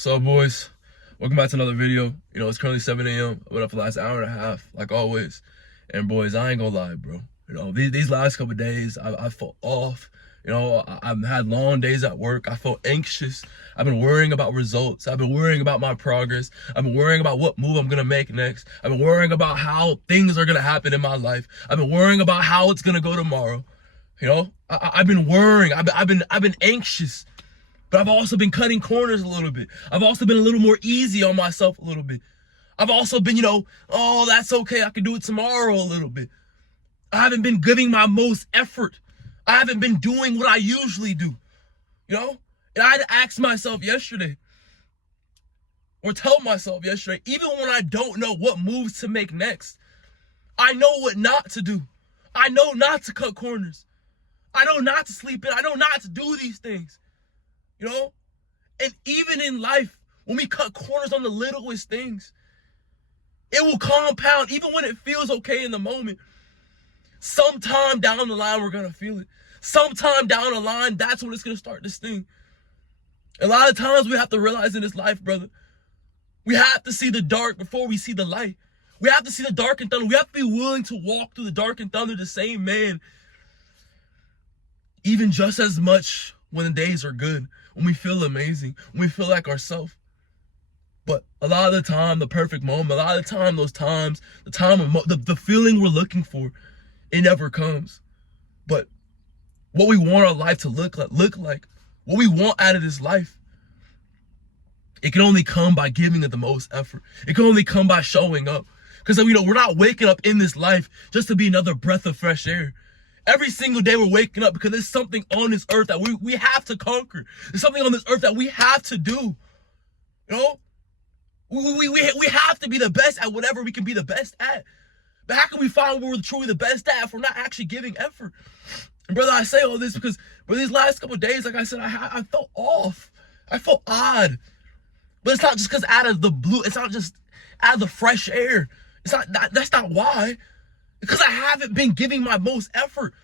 So boys, welcome back to another video. It's currently 7 a.m. I've been up for the last hour and a half, like always. And boys, I ain't gonna lie, bro. These last couple of days, I felt off. I've had long days at work. I felt anxious. I've been worrying about results. I've been worrying about my progress. I've been worrying about what move I'm gonna make next. I've been worrying about how things are gonna happen in my life. I've been worrying about how it's gonna go tomorrow. I've been worrying. I've been anxious. But I've also been cutting corners a little bit. I've also been a little more easy on myself a little bit. I've also been, oh, that's okay. I can do it tomorrow a little bit. I haven't been giving my most effort. I haven't been doing what I usually do, And I had to ask myself yesterday, or tell myself yesterday, even when I don't know what moves to make next, I know what not to do. I know not to cut corners. I know not to sleep in. I know not to do these things. And even in life, when we cut corners on the littlest things, it will compound. Even when it feels okay in the moment, sometime down the line, we're going to feel it. Sometime down the line, that's when it's going to start to sting. A lot of times we have to realize in this life, brother, we have to see the dark before we see the light. We have to see the dark and thunder. We have to be willing to walk through the dark and thunder the same man, even just as much when the days are good, when we feel amazing, when we feel like ourselves. But a lot of the time, the perfect moment, a lot of the time, those times, the time of the feeling we're looking for, it never comes. But what we want our life to look like, what we want out of this life, it can only come by giving it the most effort. It can only come by showing up. Because we're not waking up in this life just to be another breath of fresh air. Every single day we're waking up because there's something on this earth that we have to conquer. There's something on this earth that we have to do. We have to be the best at whatever we can be the best at. But how can we find what we're truly the best at if we're not actually giving effort? And brother, I say all this because for these last couple of days, like I said, I felt off. I felt odd. But it's not just because out of the blue. It's not just out of the fresh air. That's not why. Because I haven't been giving my most effort.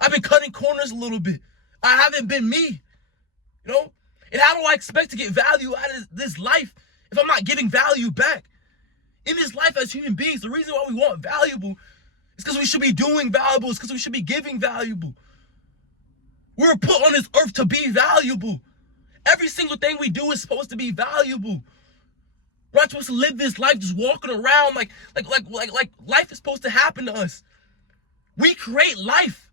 I've been cutting corners a little bit. I haven't been me. And how do I expect to get value out of this life if I'm not giving value back? In this life as human beings, the reason why we want valuable is because we should be doing valuable. It's because we should be giving valuable. We're put on this earth to be valuable. Every single thing we do is supposed to be valuable. We're not supposed to live this life just walking around like life is supposed to happen to us. We create life.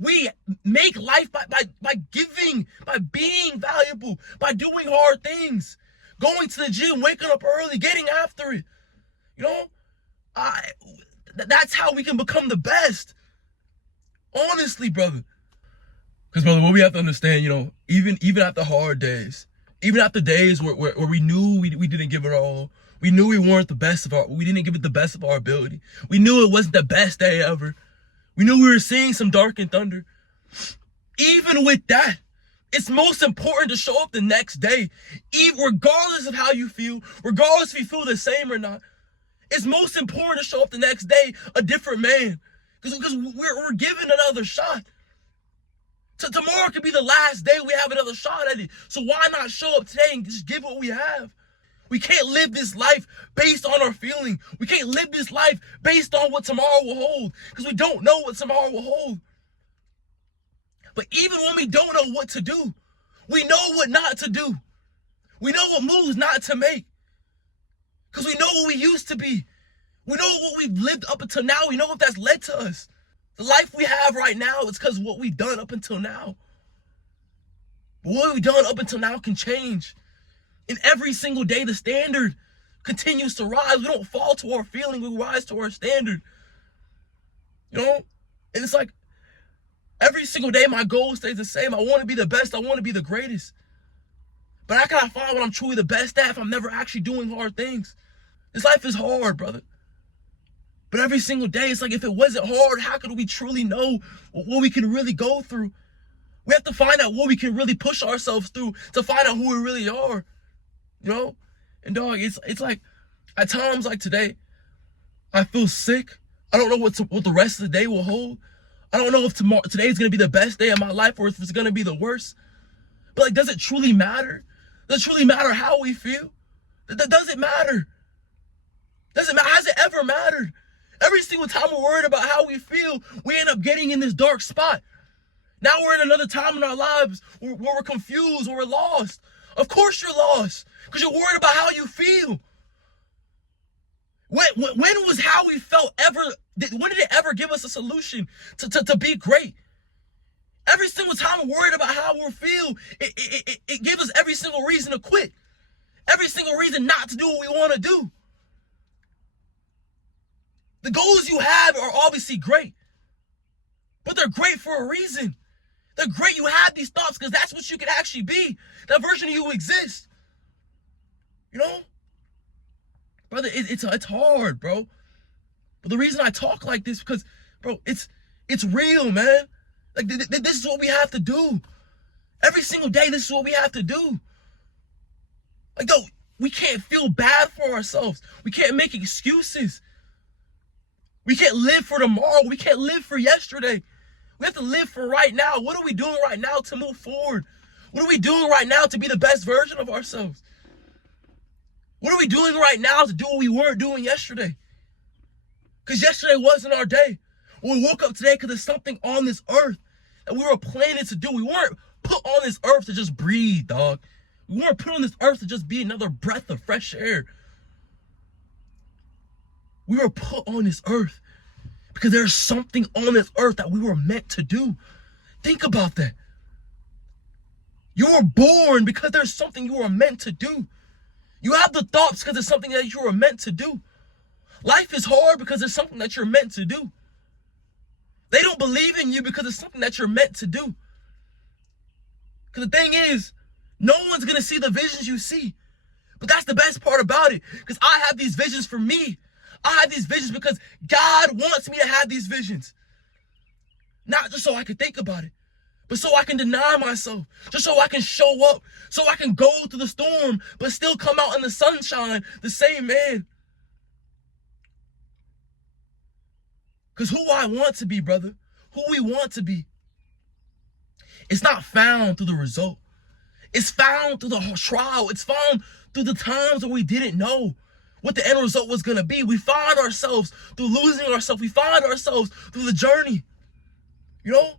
We make life by giving, by being valuable, by doing hard things, going to the gym, waking up early, getting after it. That's how we can become the best. Honestly, brother. Because, brother, what we have to understand, even after hard days, even after days where we knew we didn't give it all, we knew we weren't the best we didn't give it the best of our ability. We knew it wasn't the best day ever. We knew we were seeing some dark and thunder. Even with that, it's most important to show up the next day, regardless of how you feel, regardless if you feel the same or not. It's most important to show up the next day a different man, because we're given another shot. So tomorrow could be the last day we have another shot at it. So why not show up today and just give what we have? We can't live this life based on our feeling. We can't live this life based on what tomorrow will hold, because we don't know what tomorrow will hold. But even when we don't know what to do, we know what not to do. We know what moves not to make, because we know what we used to be. We know what we've lived up until now. We know what that's led to us. The life we have right now is because of what we've done up until now. But what we've done up until now can change. And every single day, the standard continues to rise. We don't fall to our feeling. We rise to our standard. And it's like every single day, my goal stays the same. I want to be the best. I want to be the greatest. But how can I find what I'm truly the best at if I'm never actually doing hard things? This life is hard, brother. But every single day, it's like if it wasn't hard, how could we truly know what we can really go through? We have to find out what we can really push ourselves through to find out who we really are. And dog, it's like at times like today, I feel sick. I don't know what the rest of the day will hold. I don't know if today's gonna be the best day of my life or if it's gonna be the worst. But does it truly matter? Does it truly matter how we feel? That doesn't matter. Doesn't matter. Has it ever mattered? Every single time we're worried about how we feel, we end up getting in this dark spot. Now we're in another time in our lives where we're confused, where we're lost. Of course you're lost, because you're worried about how you feel. When was how we felt ever, when did it ever give us a solution to be great? Every single time we're worried about how we feel, it gives us every single reason to quit. Every single reason not to do what we want to do. The goals you have are obviously great, but they're great for a reason. They're great you have these thoughts because that's what you can actually be. That version of you exists. You know? Brother, it's hard, bro. But the reason I talk like this because, bro, it's real, man. Like, this is what we have to do. Every single day, this is what we have to do. Like, yo, we can't feel bad for ourselves. We can't make excuses. We can't live for tomorrow. We can't live for yesterday. We have to live for right now. What are we doing right now to move forward? What are we doing right now to be the best version of ourselves? What are we doing right now to do what we weren't doing yesterday? Because yesterday wasn't our day. We woke up today because there's something on this earth that we were planning to do. We weren't put on this earth to just breathe, dog. We weren't put on this earth to just be another breath of fresh air. We were put on this earth because there's something on this earth that we were meant to do. Think about that. You were born because there's something you were meant to do. You have the thoughts because there's something that you were meant to do. Life is hard because there's something that you're meant to do. They don't believe in you because it's something that you're meant to do. Because the thing is, no one's going to see the visions you see. But that's the best part about it. Because I have these visions for me. I have these visions because God wants me to have these visions. Not just so I can think about it, but so I can deny myself. Just so I can show up. So I can go through the storm, but still come out in the sunshine the same man. Because who I want to be, brother, who we want to be, it's not found through the result. It's found through the trial. It's found through the times where we didn't know what the end result was going to be. We find ourselves through losing ourselves. We find ourselves through the journey. You know?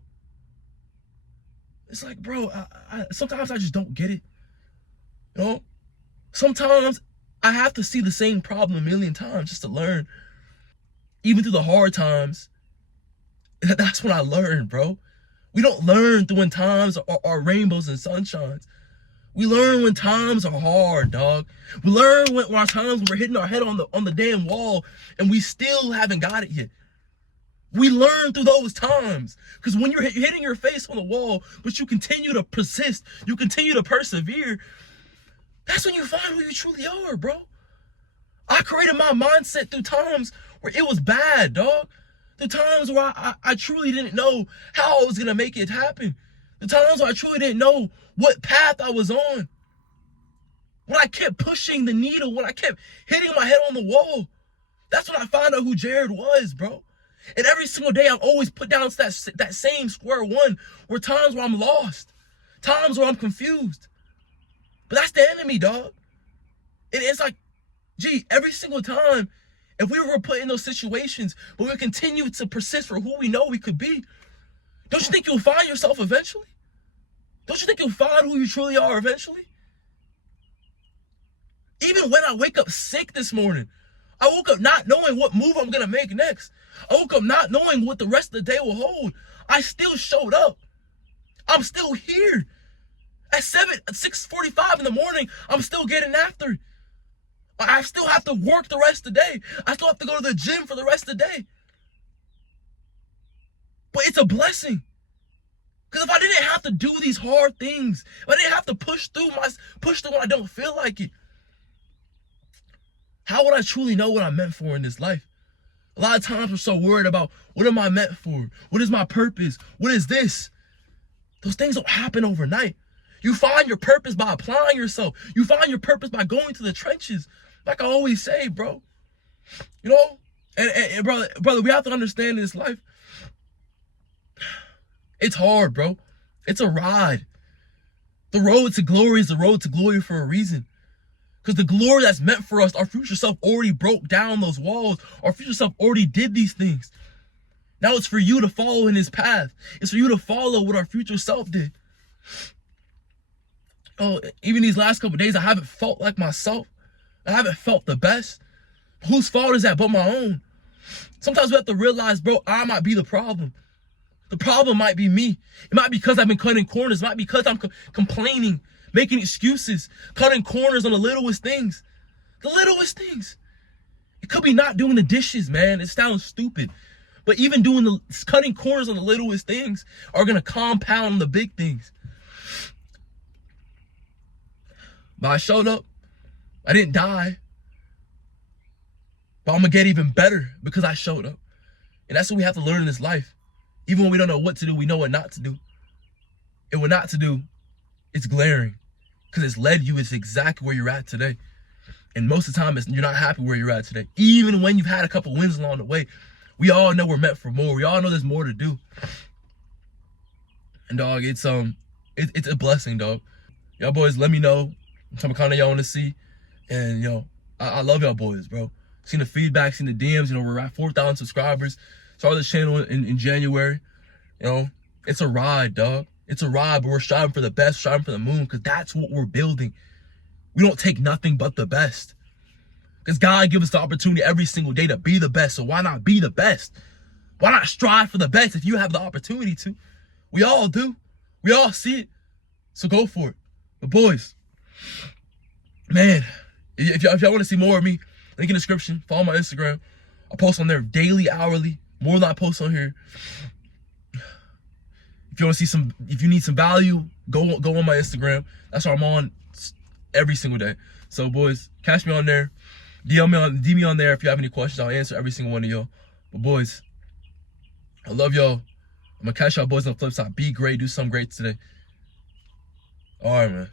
It's like, bro, sometimes I just don't get it. You know? Sometimes I have to see the same problem a million times just to learn. Even through the hard times, that's when I learn, bro. We don't learn through when times are rainbows and sunshines. We learn when times are hard, dog. We learn when our times when we're hitting our head on the damn wall and we still haven't got it yet. We learn through those times. Because when you're hitting your face on the wall, but you continue to persist, you continue to persevere, that's when you find who you truly are, bro. I created my mindset through times where it was bad, dog. The times where I truly didn't know how I was going to make it happen. The times where I truly didn't know what path I was on. When I kept pushing the needle, when I kept hitting my head on the wall, that's when I found out who Jared was, bro. And every single day, I'm always put down to that same square one, where times where I'm lost, times where I'm confused. But that's the enemy, dog. It's like, gee, every single time, if we were put in those situations, but we continue to persist for who we know we could be, don't you think you'll find yourself eventually? Don't you think you'll find who you truly are eventually? Even when I wake up sick this morning, I woke up not knowing what move I'm going to make next. I woke up not knowing what the rest of the day will hold. I still showed up. I'm still here. At 6:45 in the morning, I'm still getting after it. I still have to work the rest of the day. I still have to go to the gym for the rest of the day. But it's a blessing. Because if I didn't have to do these hard things, if I didn't have to push through when I don't feel like it, how would I truly know what I'm meant for in this life? A lot of times we're so worried about, what am I meant for? What is my purpose? What is this? Those things don't happen overnight. You find your purpose by applying yourself. You find your purpose by going to the trenches. Like I always say, bro. You know? And brother, we have to understand this life. It's hard, bro. It's a ride. The road to glory is the road to glory for a reason. Because the glory that's meant for us, our future self already broke down those walls. Our future self already did these things. Now it's for you to follow in his path. It's for you to follow what our future self did. Oh, even these last couple of days, I haven't felt like myself. I haven't felt the best. Whose fault is that but my own? Sometimes we have to realize, bro, I might be the problem. The problem might be me. It might be because I've been cutting corners. It might be because I'm complaining, making excuses, cutting corners on the littlest things. The littlest things. It could be not doing the dishes, man. It sounds stupid. But even cutting corners on the littlest things are going to compound on the big things. But I showed up. I didn't die. But I'm going to get even better because I showed up. And that's what we have to learn in this life. Even when we don't know what to do, we know what not to do. And what not to do, it's glaring. Because it's led you, it's exactly where you're at today. And most of the time, you're not happy where you're at today. Even when you've had a couple wins along the way, we all know we're meant for more. We all know there's more to do. And dog, it's a blessing, dog. Y'all boys, let me know what type of content y'all want to see. And, I love y'all boys, bro. Seen the feedback, seen the DMs. We're at 4,000 subscribers. Started this channel in January. It's a ride, dog. It's a ride, but we're striving for the best, striving for the moon, because that's what we're building. We don't take nothing but the best. Because God gives us the opportunity every single day to be the best. So why not be the best? Why not strive for the best if you have the opportunity to? We all do. We all see it. So go for it. But boys, man, if y'all want to see more of me, link in the description. Follow my Instagram. I post on there daily, hourly. More than I post on here. If you want to see if you need some value, go on my Instagram. That's where I'm on every single day. So boys, catch me on there. DM me on there if you have any questions. I'll answer every single one of y'all. But boys, I love y'all. I'm gonna catch y'all boys on the flip side. Be great. Do something great today. All right, man.